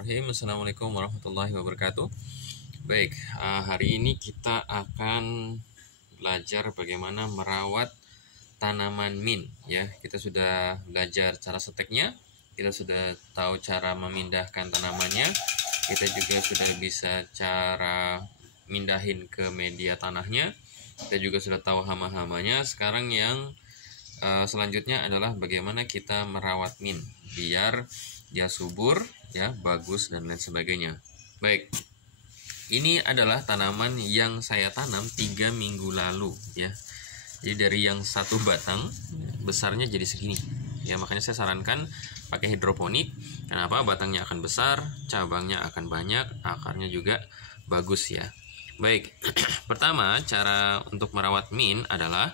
Bismillahirrahmanirrahim. Assalamualaikum warahmatullahi wabarakatuh. Baik, hari ini kita akan belajar bagaimana merawat tanaman mint ya. Kita sudah belajar cara seteknya, kita sudah tahu cara memindahkan tanamannya, kita juga sudah bisa cara mindahin ke media tanahnya, kita juga sudah tahu hama-hamanya. Sekarang yang selanjutnya adalah bagaimana kita merawat mint biar dia subur, ya, bagus dan lain sebagainya. Baik, ini adalah tanaman yang saya tanam 3 minggu lalu, ya. Jadi dari yang satu batang besarnya jadi segini, ya. Makanya saya sarankan pakai hidroponik. Kenapa? Batangnya akan besar, cabangnya akan banyak, akarnya juga bagus, ya. Baik, pertama cara untuk merawat mint adalah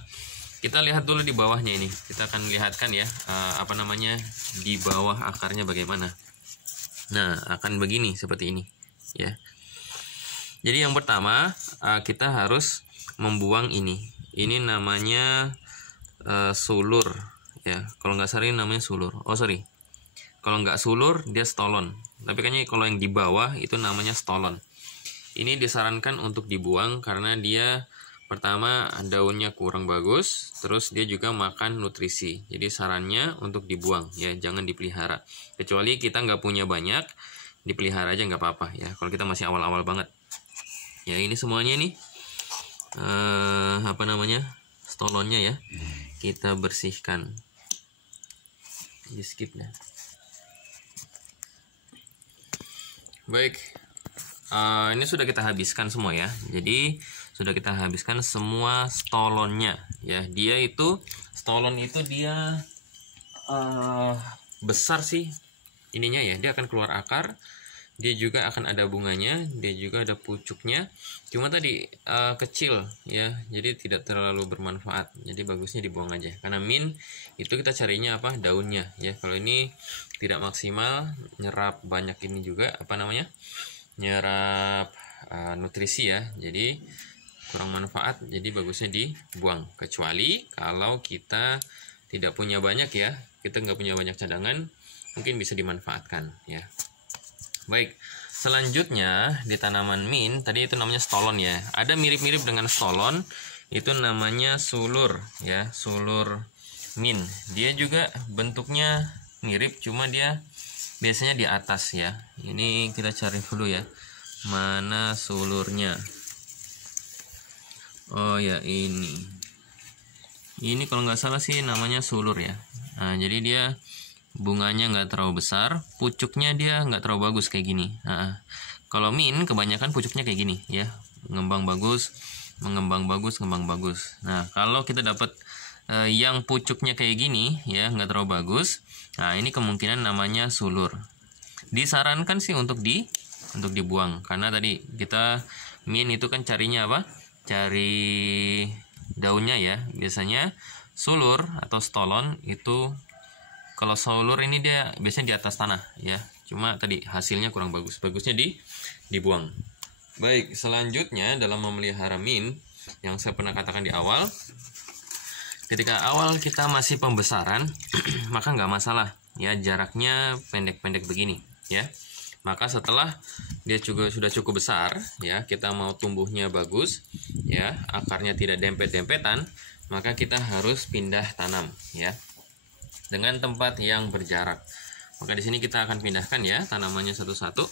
kita lihat dulu di bawahnya ini. Kita akan lihatkan ya, di bawah akarnya bagaimana. Nah, akan begini seperti ini, ya. Jadi yang pertama kita harus membuang ini. Ini namanya sulur, ya. Kalau nggak salah ini namanya sulur. Oh sorry, kalau nggak sulur dia stolon. Tapi kayaknya kalau yang di bawah itu namanya stolon. Ini disarankan untuk dibuang karena dia pertama daunnya kurang bagus, terus dia juga makan nutrisi. Jadi sarannya untuk dibuang, ya, jangan dipelihara. Kecuali kita nggak punya banyak, dipelihara aja nggak apa-apa, ya. Kalau kita masih awal-awal banget, ya. Ini semuanya nih, stolonnya, ya, kita bersihkan. Di skip dah. Baik, ini sudah kita habiskan semua, ya. Jadi sudah kita habiskan semua stolonnya, ya. Dia itu stolon itu dia besar sih ininya, ya. Dia akan keluar akar, dia juga akan ada bunganya, dia juga ada pucuknya. Cuma tadi kecil, ya. Jadi tidak terlalu bermanfaat. Jadi bagusnya dibuang aja. Karena mint itu kita carinya apa? Daunnya, ya. Kalau ini tidak maksimal, nyerap banyak ini juga nyerap nutrisi, ya. Jadi kurang manfaat, jadi bagusnya dibuang. Kecuali kalau kita tidak punya banyak, ya, kita nggak punya banyak cadangan, mungkin bisa dimanfaatkan, ya. Baik, selanjutnya di tanaman mint tadi itu namanya stolon, ya. Ada mirip-mirip dengan stolon, itu namanya sulur, ya, sulur mint. Dia juga bentuknya mirip, cuma dia biasanya di atas, ya. Ini kita cari dulu, ya, mana sulurnya. Oh ya, ini kalau nggak salah sih namanya sulur, ya. Nah, jadi dia bunganya nggak terlalu besar, pucuknya dia nggak terlalu bagus kayak gini. Nah, kalau mint kebanyakan pucuknya kayak gini, ya, mengembang bagus. Nah, kalau kita dapat yang pucuknya kayak gini, ya, nggak terlalu bagus, nah ini kemungkinan namanya sulur. Disarankan sih untuk dibuang, karena tadi kita mint itu kan carinya apa? Cari daunnya, ya. Biasanya sulur atau stolon itu, kalau sulur ini dia biasanya di atas tanah, ya. Cuma tadi hasilnya kurang bagus. Bagusnya dibuang. Baik, selanjutnya dalam memelihara mint yang saya pernah katakan di awal, ketika awal kita masih pembesaran maka nggak masalah, ya, jaraknya pendek-pendek begini, ya. Maka setelah dia juga sudah cukup besar, ya, kita mau tumbuhnya bagus, ya, akarnya tidak dempet-dempetan, maka kita harus pindah tanam, ya, dengan tempat yang berjarak. Maka di sini kita akan pindahkan, ya, tanamannya satu-satu.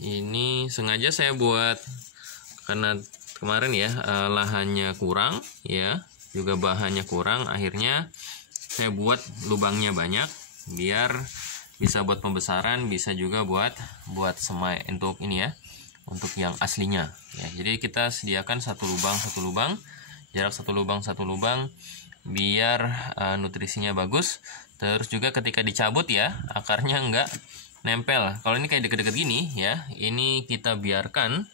Ini sengaja saya buat karena kemarin, ya, lahannya kurang, ya, juga bahannya kurang, akhirnya saya buat lubangnya banyak biar bisa buat pembesaran, bisa juga buat semai untuk ini, ya, untuk yang aslinya, ya. Jadi kita sediakan satu lubang, jarak satu lubang biar nutrisinya bagus. Terus juga ketika dicabut, ya, akarnya nggak nempel. Kalau ini kayak deket-deket gini, ya, ini kita biarkan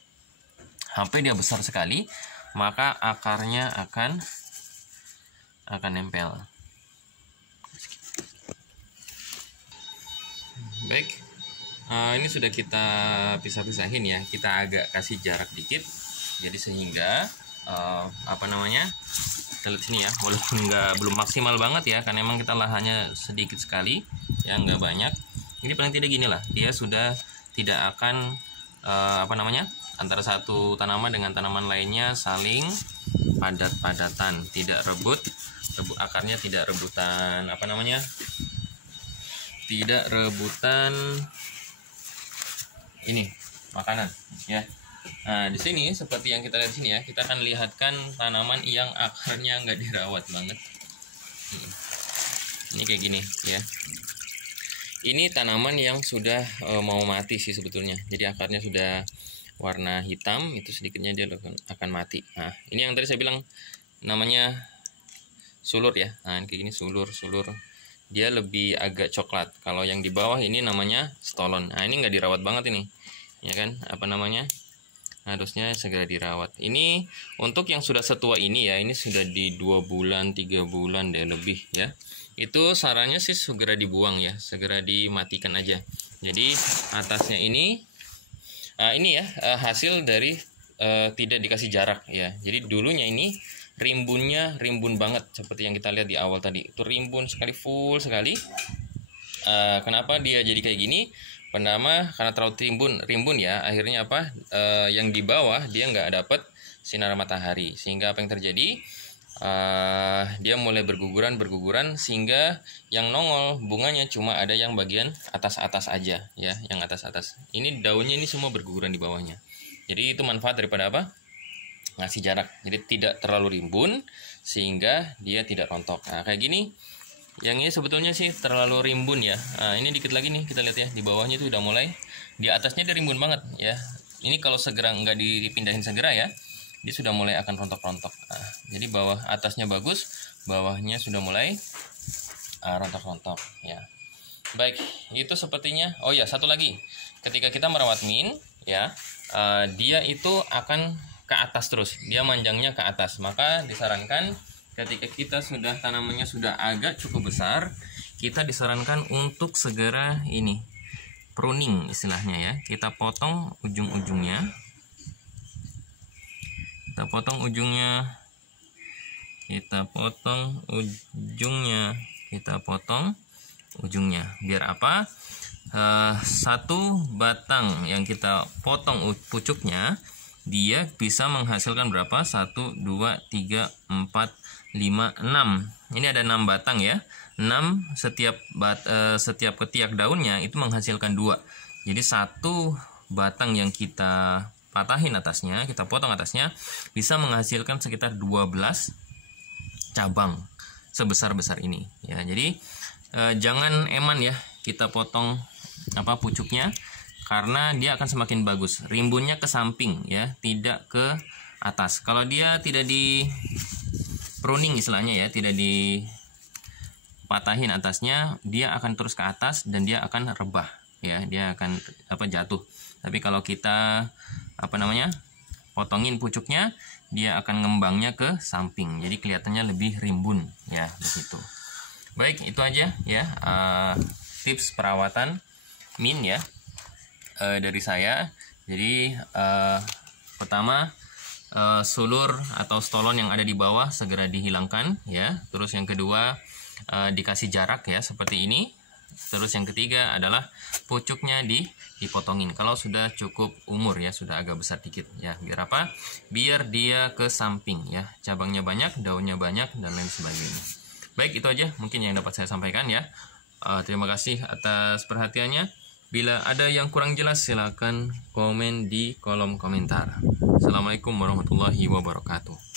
sampai dia besar sekali, maka akarnya akan nempel. Baik, ini sudah kita pisah-pisahin, ya. Kita agak kasih jarak dikit, jadi sehingga kita lihat sini, ya, walaupun belum maksimal banget, ya, karena emang kita lahannya sedikit sekali, ya, nggak banyak. Ini paling tidak gini lah, dia sudah tidak akan antara satu tanaman dengan tanaman lainnya saling padat-padatan, tidak akarnya tidak rebutan tidak rebutan ini makanan ya. Nah, di sini seperti yang kita lihat di sini ya, kita akan lihatkan tanaman yang akarnya nggak dirawat banget. Ini kayak gini ya. Ini tanaman yang sudah mau mati sih sebetulnya. Jadi akarnya sudah warna hitam, itu sedikitnya dia akan mati. Nah, ini yang tadi saya bilang namanya sulur ya. Nah, kayak gini sulur. Dia lebih agak coklat. Kalau yang di bawah ini namanya stolon. Nah, ini nggak dirawat banget ini. Ya kan? Harusnya segera dirawat. Ini untuk yang sudah setua ini ya, ini sudah di 2 bulan 3 bulan deh lebih ya, itu sarannya sih segera dibuang ya, segera dimatikan aja. Jadi atasnya ini ya hasil dari tidak dikasih jarak ya. Jadi dulunya ini rimbunnya rimbun banget seperti yang kita lihat di awal tadi, itu rimbun sekali, full sekali. Kenapa dia jadi kayak gini? Pertama karena terlalu rimbun ya, akhirnya yang di bawah dia nggak dapat sinar matahari, sehingga apa yang terjadi, dia mulai berguguran sehingga yang nongol bunganya cuma ada yang bagian atas aja ya, yang atas. Ini daunnya ini semua berguguran di bawahnya. Jadi itu manfaat daripada ngasih jarak, jadi tidak terlalu rimbun sehingga dia tidak rontok. Nah kayak gini. Yang ini sebetulnya sih terlalu rimbun ya. Nah, ini dikit lagi nih kita lihat ya, di bawahnya itu udah mulai, di atasnya dia rimbun banget ya. Ini kalau segera nggak dipindahin segera ya, dia sudah mulai akan rontok-rontok. Nah, jadi atasnya bagus, bawahnya sudah mulai rontok-rontok ya. Baik, itu sepertinya. Oh ya, satu lagi, ketika kita merawat mint ya, dia itu akan ke atas terus, dia manjangnya ke atas. Maka disarankan ketika kita tanamannya sudah agak cukup besar, kita disarankan untuk segera ini pruning istilahnya ya. Kita potong ujung-ujungnya. Kita potong ujungnya. Biar apa? Satu batang yang kita potong pucuknya, dia bisa menghasilkan berapa? 1, 2, 3, 4, 5, 6. Ini ada 6 batang ya. 6 setiap ketiak daunnya itu menghasilkan 2. Jadi satu batang yang kita patahin atasnya, kita potong atasnya, bisa menghasilkan sekitar 12 cabang sebesar-besar ini ya. Jadi jangan eman ya kita potong pucuknya, karena dia akan semakin bagus. Rimbunnya ke samping ya, tidak ke atas. Kalau dia tidak di pruning istilahnya ya, tidak dipatahin atasnya, dia akan terus ke atas dan dia akan rebah ya, dia akan jatuh. Tapi kalau kita potongin pucuknya, dia akan ngembangnya ke samping, jadi kelihatannya lebih rimbun ya, begitu. Baik, itu aja ya tips perawatan mint ya dari saya. Jadi pertama, sulur atau stolon yang ada di bawah segera dihilangkan ya. Terus yang kedua, dikasih jarak ya seperti ini. Terus yang ketiga adalah pucuknya dipotongin kalau sudah cukup umur ya, sudah agak besar dikit ya. Biar apa? Biar dia ke samping ya, cabangnya banyak, daunnya banyak, dan lain sebagainya. Baik, itu aja mungkin yang dapat saya sampaikan ya. Terima kasih atas perhatiannya. Bila ada yang kurang jelas, silakan komen di kolom komentar. Assalamualaikum warahmatullahi wabarakatuh.